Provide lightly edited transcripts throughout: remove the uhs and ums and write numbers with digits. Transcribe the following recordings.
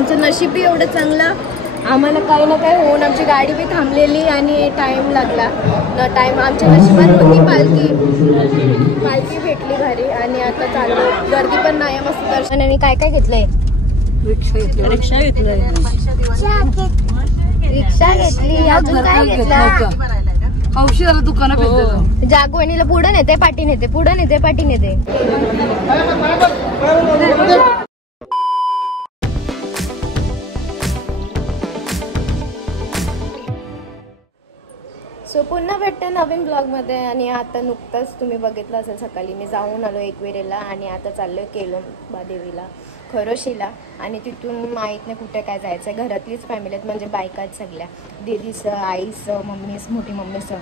आमचं नशीब बी एवढं चांगलं, आम्हाला काही ना काही होऊन आमची गाडी बी थांबलेली आणि टाइम लागला न टाइम आमच्या नशिबात होती पालखी भेटली घरी आणि आता चाललो. गर्दी पण नाही मस्त दर्शन. आणि काय काय घेतलंय? रिक्षा घेतली. अजून काय घेतलं? औषधाला दुकानात जागवणीला पुढे नेते पाठी नेते, पुढे नेते पाठी नेते. सो पुन्हा भेटते नवीन ब्लॉगमध्ये. आणि आता नुकतंच तुम्ही बघितलं असेल सकाळी मी जाऊन आलो एकविरेला आणि आता चाललो केलोबा देवीला खरोशीला. आणि तिथून माहीत नाही कुठे काय जायचं आहे. घरातलीच फॅमिली आहेत म्हणजे बायकाच सगळ्या, दीदीचं, आईचं, मम्मीचं, मोठी मम्मीचं,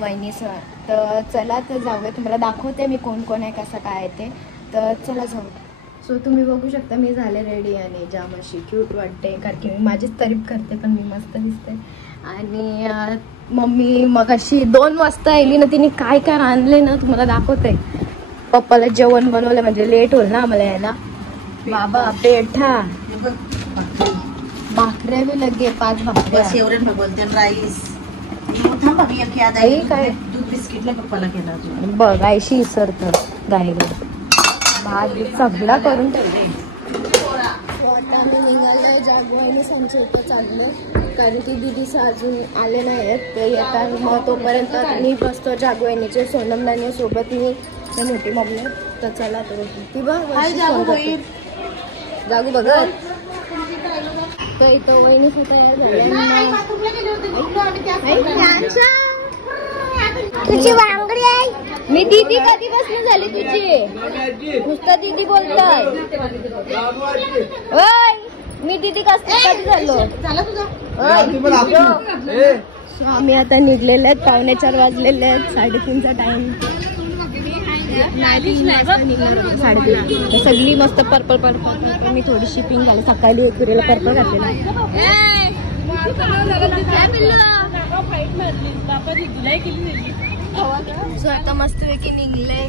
वहिनीचं. तर चला तर जाऊया, तुम्हाला दाखवते मी कोण कोण आहे कसं काय आहे ते. तर चला जाऊ. सो तुम्ही बघू शकता मी झाले रेडी आणि जाम अशी क्यूट वाटते कारण की मी माझीच तारीफ करते पण मी मस्त दिसते. आणि मम्मी मग अशी 2 वाजता आली ना, तिने काय काय आणले ना तुम्हाला दाखवते. पप्पाला जेवण बनवलं म्हणजे लेट होईल ना आम्हाला यायला. बाबा पेठा भाकऱ्या बी लगे 5 भाकऱ्या राईस काय बिस्किटला पप्पाला केला बघ आयशी इसरत गाईला भात सगळा करून ठेवले. आता आम्ही निघालोय जागवानी संच्या इथं चाललोय कारण की दीदीचं अजून आले नाही आहेत ते येतात. मग तोपर्यंत मी बसतो जागवानीचे सोनम नानी सोबत मी मोठी मम्मी. तर चला तर ती बघ जागू बघत तर इथं वहिनी तयार तुझी वांगडी आहे. मी दीदी कधीपासून झाली तुझी? नुसतं दीदी बोलतात. मी दीदी कधी झालो? आम्ही आता निघलेले आहेत. 3:45 वाजलेले आहेत. 3:30चा टाइम. 3:30 सगळी मस्त पर्पल पर्पल. मी थोडीशी पिंक झाली. सकाळी एकविरेला पर्पल घातलेला. आता मस्त पैकी निघले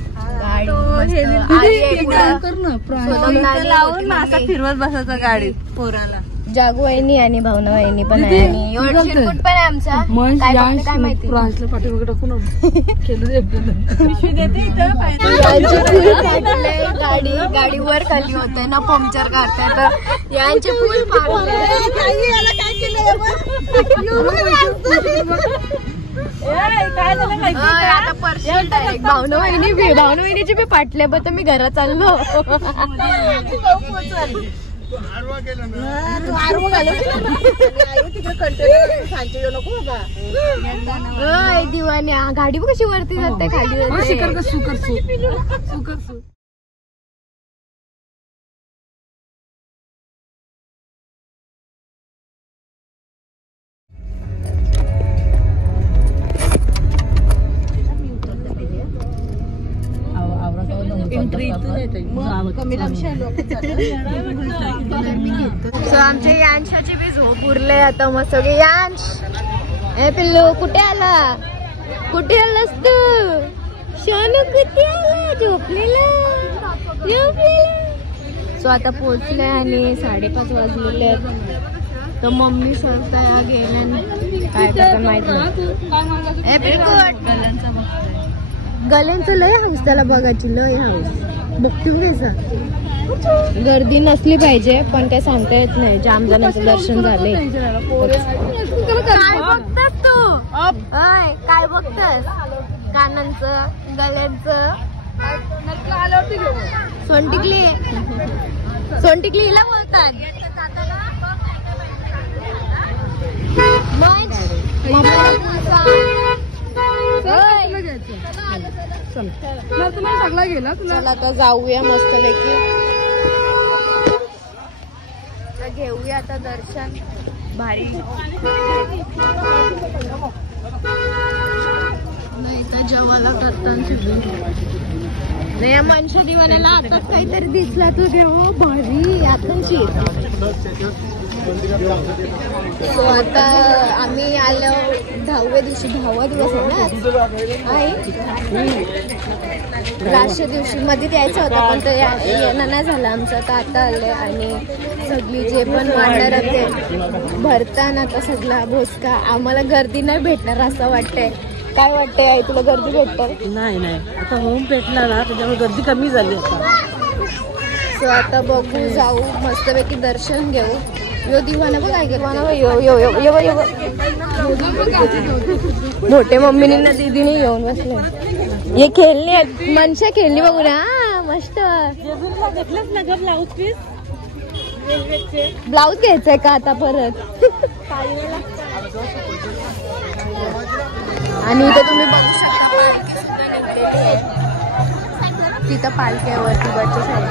लावून मासा फिरवत बसायचा गाडीत पोराला. जागू वहिनी आणि भावना वहिनी पण आहे आणि पण आहे आमचा काय माहिती गाडी वर खाली होते ना पंक्चर करताय तर यांचे फुल आता पर्सेंट डायरेक्ट भावना वहिनीची बी पाटले बघ मी घरात चाललो. दिवाणी गाडी कशी वरती जाते खाली. आमच्या यांशाची बी झोप उरले आता मस्त. यांश ए पिल्लू कुठे आला? कुठे आलास तू? शानू कुठे आला? झोपलेला. सो आता पोहोचले आणि 5:30 वाजलेले आहेत. तर मम्मी स्वतः गेल्या काय करता माहित नाही. गल्यांचं लय हाऊस त्याला बघायची लय हाऊस. बघतो कसा गर्दी नसली पाहिजे पण काय सांगता येत नाही. जाम जणांचं दर्शन झाले. काय बघतस तू? काय बघतस? कानांचं गल्यांचं सोनटिकली सोनटिकली हिला बोलतात. सगळा गेला तुला. आता जाऊया मस्त पैकी. घेऊया आता दर्शन भारी. नाही तर जेवायला करताना या मनशा दिवाण्याला आताच काहीतरी दिसला तो देव भारी. आताची सो आता आम्ही आलो 10व्या दिवशी, 10वा दिवस आहे लास्टच्या दिवशी. मध्ये यायचं होतं पण ते येणं नाही झालं आमचं, तर आता आलं. आणि सगळी जे पण वाढणार ते भरताना आता सगळा भोसका. आम्हाला गर्दी नाही भेटणार असं वाटतंय. काय वाटतंय आई तुला, गर्दी भेटणार? नाही आता होम पेटला ना त्याच्यामुळे गर्दी कमी झाली आता. सो आता बघू, जाऊ मस्तपैकी दर्शन घेऊ. यो दिवाना बघ, काय दिवाना यो यो यो यो यो मोठे मम्मीने ना दीदीने येऊन बसले. हे खेळणी आहेत, मनशा खेळणी बघू ना. मस्त ब्लाऊज घ्यायचंय का आता परत? आणि इथे तुम्ही बघू शकता तिथं पालख्यावरती बसच्या साईड.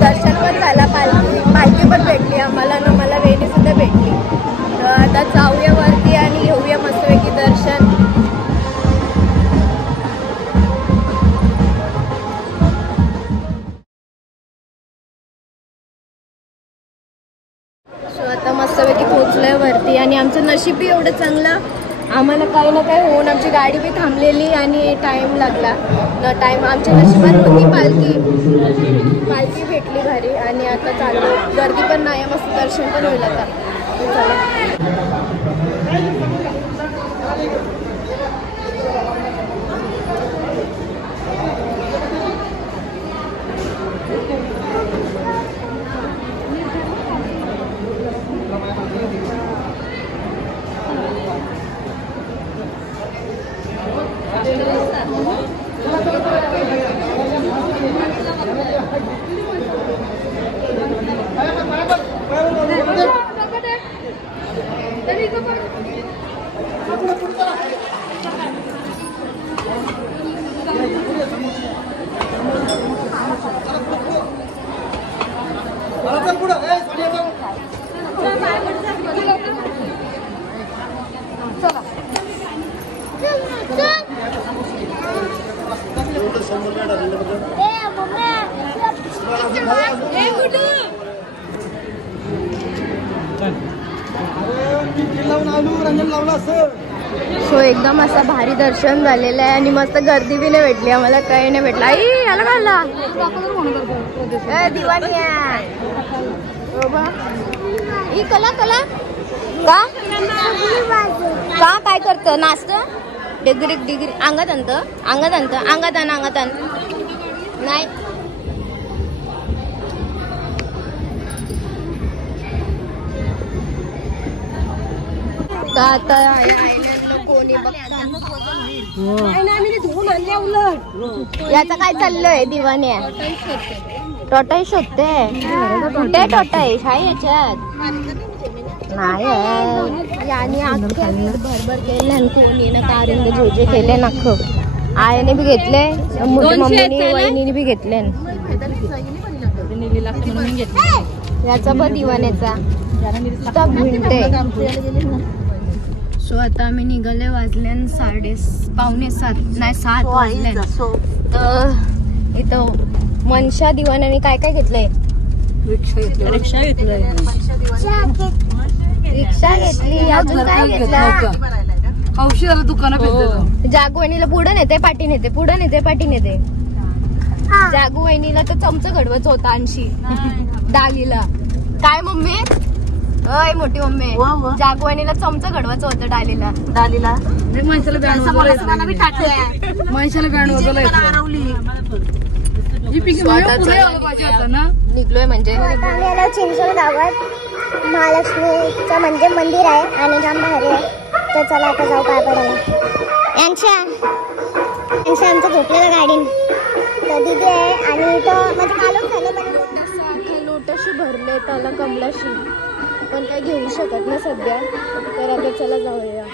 दर्शन पण झाला, पालखी पण भेटली आम्हाला आणि मला वेणी सुद्धा भेटली. तर आता जाऊया वरती आणि घेऊया मस्तपैकी दर्शन. सो आता मस्तपैकी पोहोचलोय वरती आणि आमचं नशीबही एवढं चांगलं, आम्हाला काही ना काही होऊन आमची गाडी बी थांबलेली आणि टाईम लागला. टाईम आमच्या नशिबात होती, पालखी भेटली भारी. आणि आता चाललो, गर्दी पण नाही, मस्त दर्शन पण होईल आता. सो एकदम असं भारी दर्शन झालेलं आहे आणि मस्त गर्दी बी नाही भेटली आम्हाला, काही नाही भेटलं. आई याला घालला दिवाणी कला कला का का काय करतं नाचतं डिग्री डिग्री अंगात आण नाही आता कोणी याचं काय चाललंय दिवाने टोटाई शोधते कुठे टोटाई हाय याच्यात नाही याने भरभर केले कोणी ना कारंद भोजे केले नाख आईने बी घेतले मम्मीने वहिनीने बी घेतले याचा पण दिवाण्याचा भिंटे सो आता आम्ही निघाले वाजले 6:45 नाही 7 वाजले तर इथं मनशा दिवाण्याने काय काय घेतलंय रिक्षा घेतली अजून काय घेतलं औषधाला दुकान जागवणीला पुढे नेते पाठी नेते जागू वहिनीला तर चमचा घडवायचं होता आणशी डालीला काय मम्मी अय मोठी मम्मी जागवानीला चमचा घडवायचं होतं डालीला माणसाला निघलोय म्हणजे चिंचोड गावात महालक्ष्मीचं म्हणजे मंदिर आहे आणि जाम भारी आहे तर चला आता जाऊ काय पडायला यांच्या आमचं झोपलेलं गाडीन तर दिदी आहे आणि तो म्हणजे कालच झालं लोटाशी भरले त्याला कमलाशी पण काही घेऊ शकत नाही सध्या तर आता चला जाऊया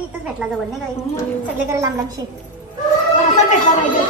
इथंच भेटला जवळ नाही काही सगळीकडे लांब लांबशी भेटला पाहिजे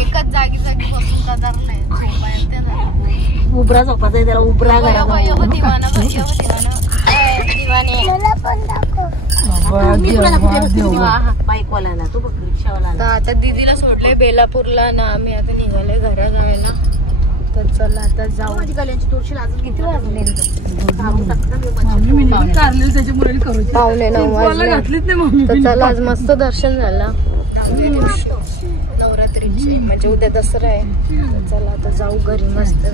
एकच जागी बसून कदरलाय उबरा झोपाचा त्याला उबरा आता दीदीला सोडले बेलापूरला ना आम्ही आता निघाले घरा जायला तर चला आता जाऊ किती वाजले 9:45 वाजले तर चला आज मस्त दर्शन झालं नवरात्रीचे म्हणजे उद्या दसरा आहे तर चला आता जाऊ घरी मस्त